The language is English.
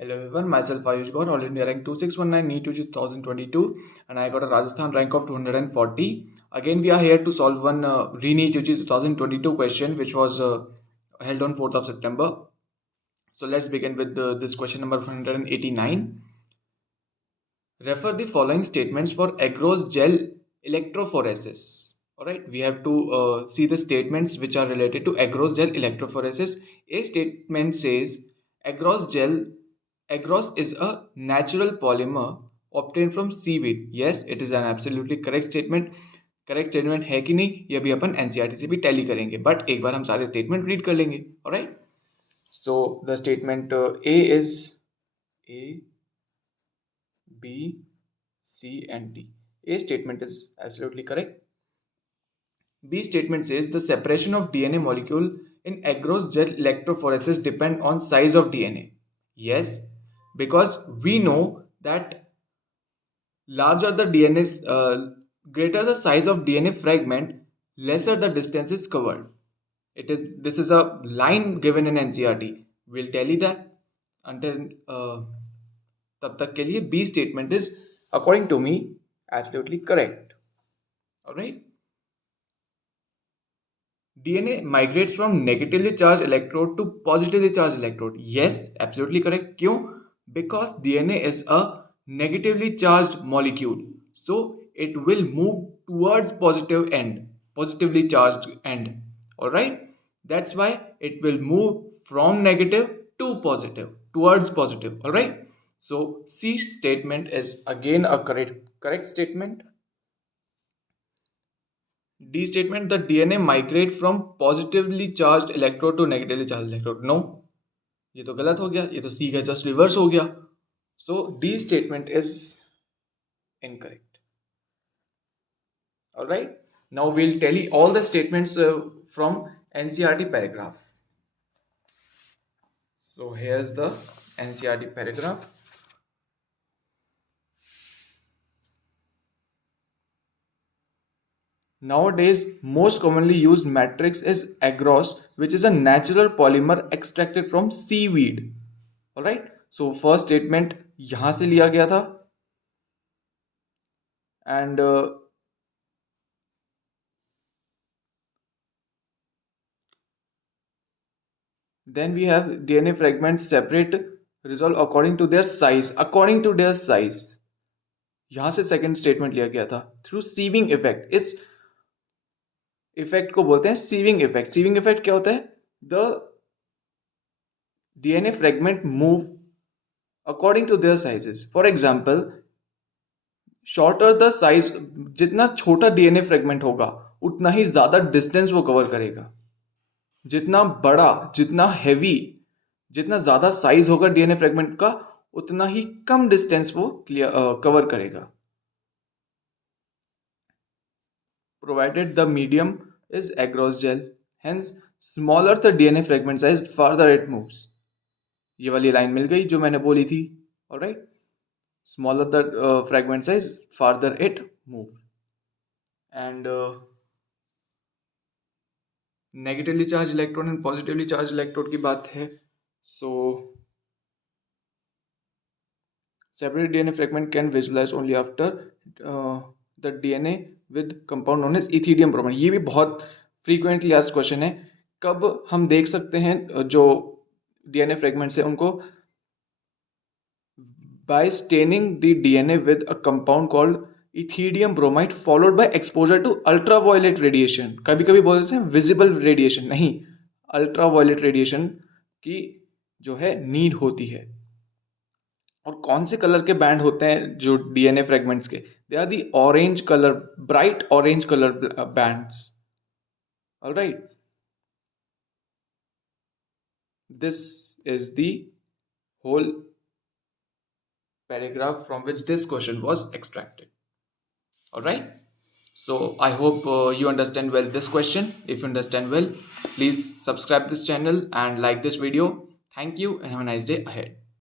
Hello everyone, myself Ayush Gaur, All India rank 2619 NEET UG 2022, and I got a Rajasthan rank of 240. Again, we are here to solve one re-NEET UG 2022 question which was held on 4th of September. So let's begin with this question number 189. Refer the following statements for agarose gel electrophoresis. Alright, we have to see the statements which are related to agarose gel electrophoresis. A statement says agarose is a natural polymer obtained from seaweed. Yes, it is an absolutely correct statement. Correct statement है कि नहीं ये भी अपन NCERT से भी tally करेंगे, but एक बार हम सारे स्टेटमेंट रीड कर लेंगे. Alright, so the statement A is a B, C, and D. A statement is absolutely correct. B statement says the separation of DNA molecule in agarose gel electrophoresis depend on size of DNA. Yes, because we know that larger the DNA, greater the size of DNA fragment, lesser the distance is covered. This is a line given in NCERT. We'll tell you that until तब तक के लिए B statement is according to me absolutely correct. Alright, DNA migrates from negatively charged electrode to positively charged electrode. Yes, absolutely correct. क्यों? Because DNA is a negatively charged molecule, so it will move towards positively charged end. Alright, that's why it will move from negative to positive, towards positive. Alright, so C statement is again a correct statement. D statement, the DNA migrate from positively charged electrode to negatively charged electrode. No, ये तो गलत हो गया, ये तो C का just reverse हो गया. So D statement is incorrect. Alright, now we'll tally all the statements from NCERT paragraph. So here's the NCERT paragraph. Nowadays, most commonly used matrix is agarose, which is a natural polymer extracted from seaweed. Alright, so first statement यहाँ से लिया गया था, and then we have DNA fragments separate resolve according to their size. According to their size, यहाँ से second statement लिया गया था. थ्रू सीविंग इफेक्ट, इस इफेक्ट को बोलते हैं सीविंग इफेक्ट. सीविंग इफेक्ट क्या होता है? The DNA fragment move according to their sizes. For example, shorter the size, जितना छोटा डीएनए फ्रेगमेंट होगा उतना ही ज्यादा डिस्टेंस वो कवर करेगा. जितना बड़ा, जितना हैवी, जितना ज्यादा साइज होगा डीएनए फ्रेगमेंट का उतना ही कम डिस्टेंस वो कवर करेगा. Provided the medium is agarose gel, hence smaller the DNA fragment size farther it moves. ये वाली लाइन मिल गई जो मैंने बोली थी. Alright, smaller the fragment size farther it move. And negatively charged electron and positively charged electrode की बात है. So separate DNA fragment can visualize only after the DNA with compound known as ethidium bromide. ये भी बहुत frequently asked question है. कब हम देख सकते हैं जो DNA fragments है उनको? By staining the DNA with a compound called ethidium bromide followed by exposure to ultraviolet radiation. कभी कभी बोलते हैं visible radiation, नहीं, ultraviolet radiation की जो है नीड होती है. और कौन से कलर के बैंड होते हैं जो डीएनए फ्रेगमेंट्स के? They are the orange colour, bright orange colour bands. Alright, this is the whole paragraph from which this question was extracted. Alright, so I hope you understand well this question. If you understand well, please subscribe this channel and like this video. Thank you and have a nice day ahead.